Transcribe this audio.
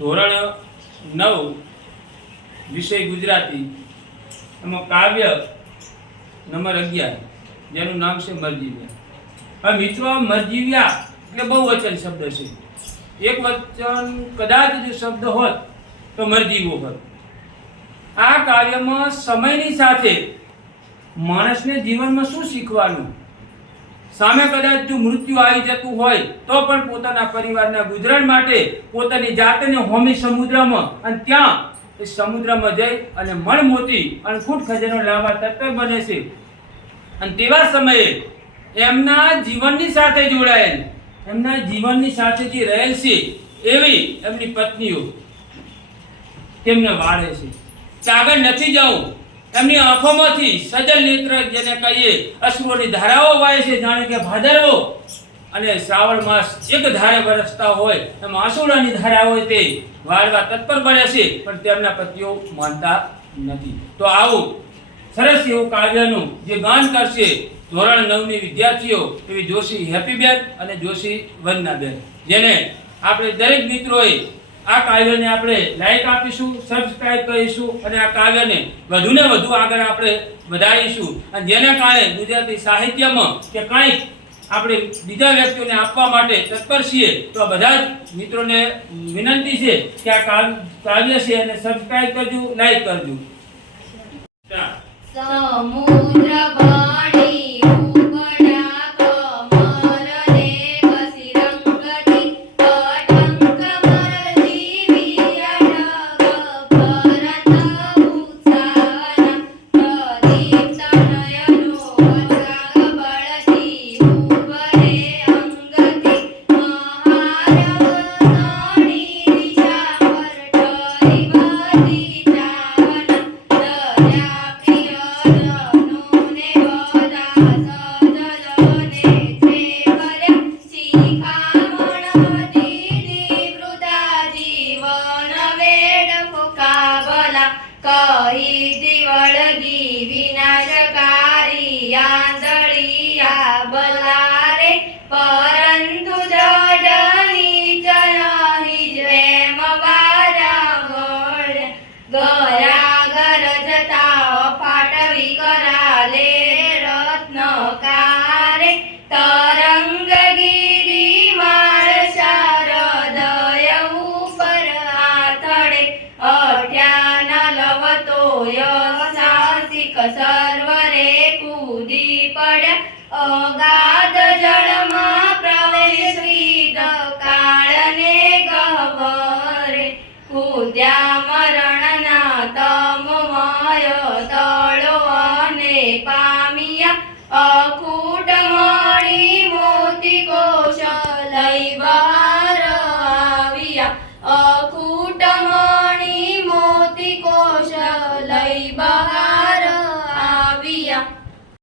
ધોરણ 9 વિષય ગુજરાતી એમાં કાવ્ય નંબર 11 જેનું નામ છે મરજીવ્યા। હવે મિત્રો મરજીવ્યા એટલે બહુવચન શબ્દ છે। એક વચન કદાચ જો શબ્દ હોત તો મરજીવો હોત। આ કાર્યમાં સમયની સાથે માણસને જીવનમાં શું શીખવાનું, સામે કદાચ જો મૃત્યુ આવી જતું હોય તો પણ પોતાના પરિવારના ગુજરાન માટે પોતાની જાતને હોમી સમુદ્રમાં અને ત્યાં એ સમુદ્રમાં જઈ અને મણ મોતી અને ફૂટ ખજાનો લાવવા તત્પર બને છે। અને તેવા સમયે એમના જીવનની સાથે જોડાયેલ, એમના જીવનની સાથે જે રહેલ છે એવી એમની પત્નીઓ તેમને વાળે છે કે આગળ નથી જવું। એમની આંખોમાંથી સજલ નેત્ર જેને કહીએ અશ્રુઓની ધારાઓ વહે છે, જાણે કે ભાદરવો અને શ્રાવણ માસ એક ધારે વરસતા હોય એમ આંસુડાની ધારા હોય તે વાળવા તત્પર બને છે, પણ તેમના પતિઓ માનતા નથી। તો આવું સરસ એવું કાવ્યનું જે ગાન કરશે ધોરણ 9ની વિદ્યાર્થીઓ એવી જોશી હેપીબેન અને જોશી વંદનાબેન, જેને આપણે દરેક મિત્રોએ આ કાવ્યને આપણે લાઈક આપીશું, સબસ્ક્રાઇબ કરીશું અને આ કાવ્યને વધુને વધુ આગળ આપણે વધારીશું। અને જેના કારણે ગુજરાતી સાહિત્યમાં કે કંઈક આપણે બીજા વ્યક્તિઓને આપવા માટે તત્પર છીએ। તો બધા જ મિત્રોને વિનંતી છે કે આ કાવ્ય છે અને સબસ્ક્રાઇબ કરજો, લાઈક કરજો। સમુદ્ર પાણી કહી દિવળગી વિનાશકારી આંધળિયા બલારે, પરંતુ જડની ચરણી જેમ વારાવળ ગયા ગરજતા ફાટવી કરાલે રત્નકારે, તરંગગીરી માળ શારદય ઉપર આથડે સાહસિક સર્વરે કૂદી પડ્યા, અગાધ જળમાં પ્રવેશી કાળને ગહ્વરે કૂદ્યા મરણના તમમય તળો અને પામ્યા